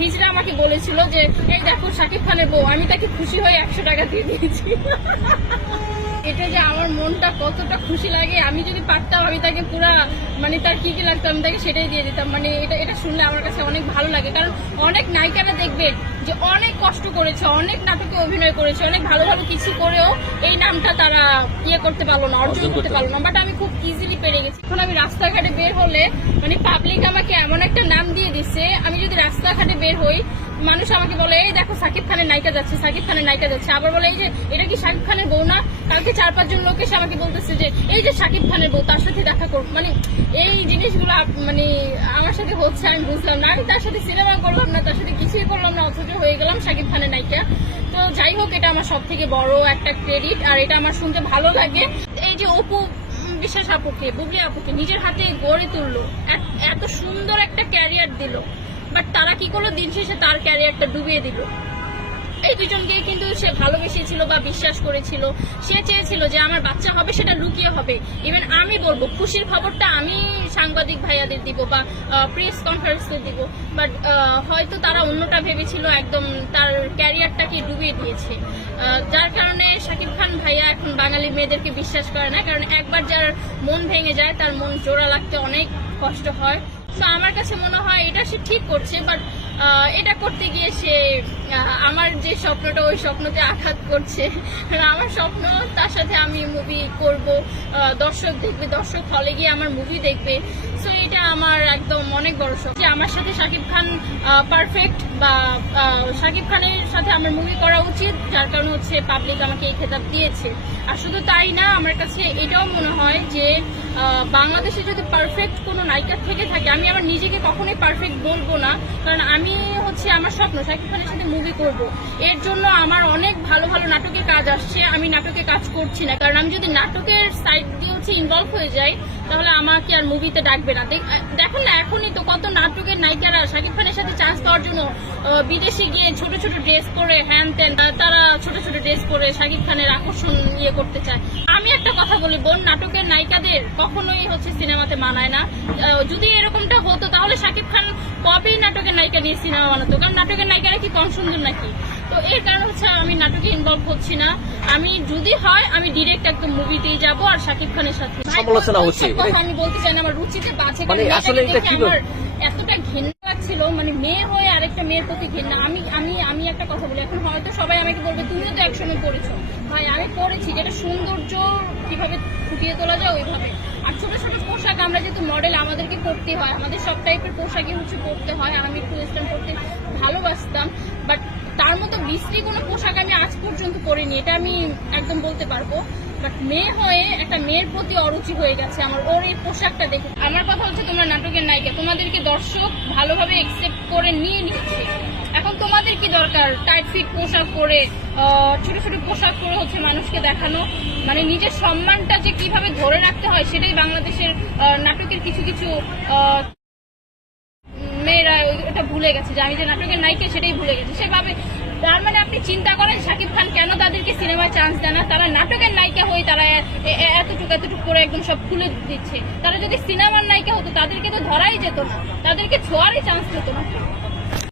হিজরা আমাকে বলেছিল যে, এই দেখো, শাকিব খানের বউ, আমি তাকে খুশি হয়ে একশো টাকা দিয়ে দিয়েছি। এটা যে আমার মনটা কতটা খুশি লাগে আমি যদি পারতাম আমি তাকে পুরা মানে তার কি কি লাগতো আমি তাকে সেটাই দিয়ে দিতাম। মানে এটা এটা শুনলে আমার কাছে অনেক ভালো লাগে। কারণ অনেক নায়িকারা দেখবে যে অনেক কষ্ট করেছে অনেক নাটকে অভিনয় করেছে অনেক ভালো ভালো কিছু করেও এই নামটা তারা ইয়ে করতে পারল না অর্জন করতে পারল না। বাট আমি খুব ইজিলি পেরে গেছি। এখন আমি রাস্তাঘাটে বের হলে মানে পাবলিক আমাকে এমন একটা নাম দিয়ে দিচ্ছে আমি যদি রাস্তাঘাটে বের হই মানুষ আমাকে বলে এই দেখো সাকিব খানের নায়িকা যাচ্ছে সাকিব খানের নায়িকা যাচ্ছে। আবার বলে এই যে এটা কি সাকিব খানের বউ না? কালকে চার পাঁচজন লোক এসে আমাকে বলতেছে যে, এই যে সাকিব খানের বউ, তার সাথে দেখা করব মানে এই জিনিসগুলো মানে আমার সাথে হচ্ছে, আমি বুঝলাম না। আমি তার সাথে সিনেমা করলাম না, তার সাথে কিছুই করলাম না, অথচ হয়ে গেলাম সাকিব খানের নায়িকা। তো যাই হোক, এটা আমার সব থেকে বড় একটা ক্রেডিট আর এটা আমার শুনতে ভালো লাগে। এই যে অপু বিশ্বাস আপুকে, বুবলি আপুকে নিজের হাতে গড়ে তুললো। এত সুন্দর একটা ক্যারিয়ার দিল। বাট তারা কি করল? দিন শেষে তার ক্যারিয়ারটা ডুবিয়ে দিল। এই দুজনকে কিন্তু সে ভালোবেসেছিল বা বিশ্বাস করেছিল। সে চেয়েছিল যে আমার বাচ্চা হবে, সেটা লুকিয়ে হবে। ইভেন আমি বলব, খুশির খবরটা আমি সাংবাদিক ভাইয়াদের দিব বা প্রেস কনফারেন্সে দিব। বাট হয়তো তারা অন্যটা ভেবেছিল, একদম তার ক্যারিয়ারটাকে ডুবিয়ে দিয়েছে। যার কারণে শাকিব খান ভাইয়া এখন বাঙালি মেয়েদেরকে বিশ্বাস করে না। কারণ একবার যার মন ভেঙে যায়, তার মন জোড়া লাগতে অনেক কষ্ট হয়। তো আমার কাছে মনে হয় এটা সে ঠিক করছে বাট এটা করতে গিয়ে সে আমার যে স্বপ্নটা ওই স্বপ্নতে আঘাত করছে। আমার স্বপ্ন, তার সাথে আমি মুভি করব। দর্শক দেখবে, দর্শক হলে গিয়ে আমার মুভি দেখবে। সো এটা আমার একদম অনেক বড় স্বপ্ন। যে আমার সাথে শাকিব খান পারফেক্ট বা শাকিব খানের সাথে আমার মুভি করা উচিত, যার কারণে হচ্ছে পাবলিক আমাকে এই খেতাব দিয়েছে। আর শুধু তাই না, আমার কাছে এটাও মনে হয় যে বাংলাদেশে যদি পারফেক্ট কোনো নায়িকা থেকে থাকে, আমি আমার নিজেকে কখনোই পারফেক্ট বলব না। কারণ আমি হচ্ছে আমার স্বপ্ন শাকিব খানের সাথে মুভি করব। এর জন্য আমার অনেক ভালো ভালো নাটকের কাজ আসছে। আমি নাটকে কাজ করছি না। কারণ আমি যদি নাটকের সাইড দিয়ে হচ্ছে ইনভলভ হয়ে যাই, তাহলে আমাকে আর মুভিতে ডাকবে না। দেখ- দেখুন না, এখনই তো কত নাটকের নায়িকারা শাকিব খানের সাথে চান্স পাওয়ার জন্য বিদেশে গিয়ে ছোট ছোট ড্রেস পরে হ্যান ত্যান তারা ছোট ছোট ড্রেস পরে শাকিব খানের আকর্ষণ ইয়ে করতে চায়। আমি একটা কথা বলি, বোন, নাটকের নায়িকাদের কখনোই হচ্ছে সিনেমাতে মানায় না। যদি এরকমটা হতো তাহলে শাকিব খান কবেই নাটকের নায়িকা নিয়ে সিনেমা বানাতো? কারণ নাটকের নায়িকারা কি কম সুন্দর নাকি? তো এর কারণ হচ্ছে আমি নাটকে ইনভলভ হচ্ছি না। আমি যদি হয় আমি ডিরেক্ট একদম মুভিতেই যাব আর শাকিব খানের সাথে। সমালোচনা হচ্ছে। আমি বলতে চাই না আমার রুচিতে বাজে মানে আসলে এটা কি এতটা ঘেন্না লাগছিল মানে মেয়ে হয়ে আরেকটা মেয়ের প্রতি ঘেন্না। আমি আমি আমি একটা কথা বলি এখন হয়তো সবাই আমাকে বলবে তুমিও তো একসময় করেছ। ভাই আমি করেছি যেটা সৌন্দর্য কীভাবে ফুটিয়ে তোলা যায় ওইভাবে। আর ছোট ছোট পোশাক আমরা যেহেতু মডেল আমাদেরকে পরতে হয়। আমাদের সব টাইপের পোশাকই হচ্ছে পরতে হয়। আর আমি একটু ওয়েস্টার্ন পরতে ভালোবাসতাম বাট তার মতো বিশ্রী কোনো পোশাক আমি আজ পর্যন্ত পরিনি। এটা আমি একদম বলতে পারব। বাট মেয়ে হয়ে একটা মেয়ের প্রতি অরুচি হয়ে গেছে আমার। ওর এই পোশাকটা দেখে। আমার কথা হচ্ছে তোমরা নাটকের নায়িকা। তোমাদেরকে দর্শক ভালোভাবে একসেপ্ট করে নিয়ে নিচ্ছে। এখন তোমাদের কি দরকার? টাইট ফিট পোশাক পরে ছোট ছোট পোশাক পরে হচ্ছে মানুষকে দেখানো? মানে নিজের সম্মানটা যে কীভাবে ধরে রাখতে হয় সেটাই বাংলাদেশের নাটকের কিছু কিছু মেয়েরা ওটা ভুলে গেছে যে আমি যে নাটকের নায়িকা সেটাই ভুলে গেছে। সেভাবে তার মানে আপনি চিন্তা করেন শাকিব খান কেন তাদেরকে সিনেমায় চান্স দেয় না? তারা নাটকের নায়িকা হয়ে তারা এতটুকু এতটুকু করে একদম সব খুলে দিচ্ছে। তারা যদি সিনেমার নায়িকা হতো, তাদেরকে তো ধরাই যেত না। তাদেরকে ছোঁয়ারই চান্স পেত না।